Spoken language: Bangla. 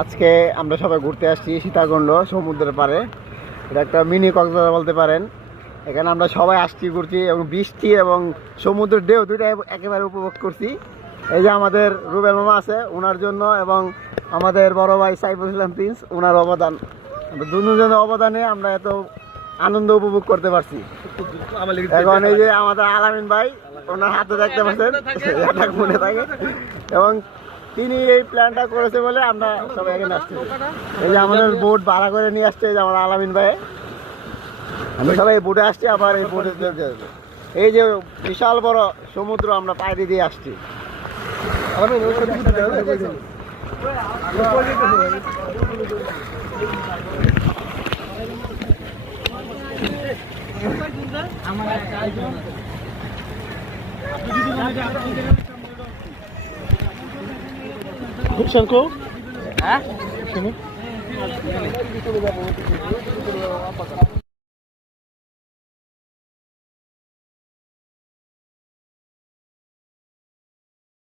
আজকে আমরা সবাই ঘুরতে আসছি সীতাকুণ্ড সমুদ্রের পাড়ে। এটা একটা মিনি কক্সবাজার বলতে পারেন। এখানে আমরা সবাই আসছি ঘুরছি এবং বৃষ্টি এবং সমুদ্রের ঢেউ দুইটা একেবারে উপভোগ করছি। এই যে আমাদের রুবেল মামা আছে, ওনার জন্য এবং আমাদের বড় ভাই সাইফুল ইসলাম প্রিন্স, ওনার অবদান, দুজনের অবদানে আমরা এত আনন্দ উপভোগ করতে পারছি। এখন এই যে আমাদের আলামিন ভাই, ওনার হাতে দেখতে পাচ্ছেন মনে থাকে, এবং তিনি এই প্ল্যানটা করেছে বলে আমরা সবাই এখানে আসছি। এই যে আমাদের বোট ভাড়া করে নিয়ে আসছে এই যে আমার আলামিন ভাই, আমরা সবাই বোটে আসছি, আবার এই বোটে এই যে বিশাল বড় সমুদ্র আমরা পাড়ি দিয়ে আসছি। Shanko? Huh?